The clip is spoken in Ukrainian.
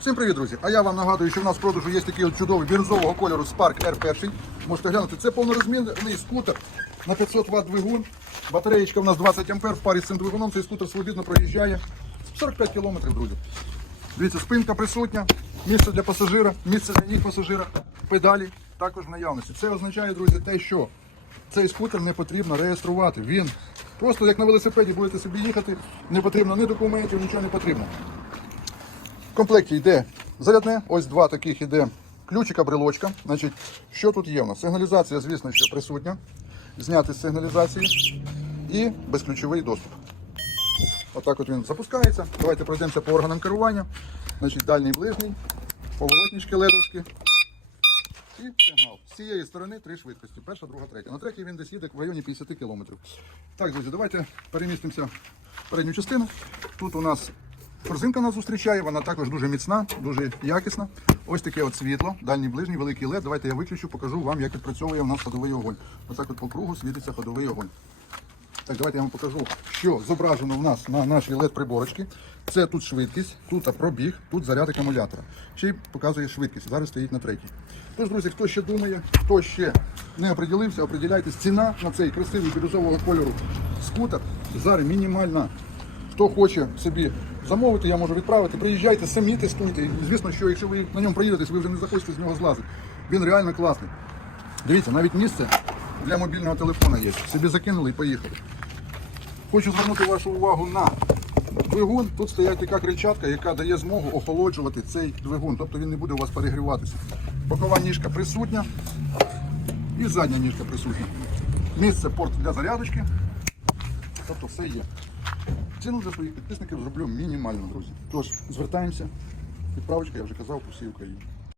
Всім привіт, друзі! А я вам нагадую, що в нас в продажу є такий от чудовий бірюзового кольору Spark R1. Можете глянути, це повнорозмірний скутер на 500 Вт двигун. Батареєчка у нас 20 А. В парі з цим двигуном цей скутер свобідно проїжджає 45 км, друзі. Дивіться, спинка присутня, місце для пасажира, місце для ніг пасажира, педалі також в наявності. Це означає, друзі, те, що цей скутер не потрібно реєструвати. Він просто як на велосипеді будете собі їхати, не потрібно ні документів, нічого не потрібно. Комплекті йде зарядне, ось два таких іде ключика, брелочка. Значить, що тут є у нас? Сигналізація, звісно, що присутня. Зняти з сигналізації і безключовий доступ. Отак от він запускається. Давайте пройдемося по органам керування. Значить, дальній ближній, поворотнички ледовські. І сигнал. З цієї сторони три швидкості. Перша, друга, третя. На третій він десь їде в районі 50 км. Так, друзі, давайте перемістимося в передню частину. Тут у нас корзинка нас зустрічає, вона також дуже міцна, дуже якісна. Ось таке от світло, дальній ближній, великий LED. Давайте я виключу, покажу вам, як відпрацьовує у нас ходовий огонь. Ось так от по кругу світиться ходовий огонь. Так, давайте я вам покажу, що зображено в нас на нашій led приборочці. Це тут швидкість, тут пробіг, тут заряд акумулятора. Ще й показує швидкість. Зараз стоїть на третій. Тож, друзі, хто ще думає, хто ще не оприділився, оприділяйтесь. Ціна на цей красивий бірюзового кольору скутер зараз мінімальна. Хто хоче собі замовити, я можу відправити. Приїжджайте, самі тестуйте. Звісно, що якщо ви на ньому проїдетесь, ви вже не захочете з нього злазити. Він реально класний. Дивіться, навіть місце для мобільного телефона є. Собі закинули і поїхали. Хочу звернути вашу увагу на двигун. Тут стоять така крильчатка, яка дає змогу охолоджувати цей двигун, тобто він не буде у вас перегріватися. Бокова ніжка присутня і задня ніжка присутня. Місце порт для зарядочки. Тобто все є. Ціну для своїх підписників зроблю мінімально, друзі. Тож, звертаємося. Відправочка, я вже казав, по всій Україні.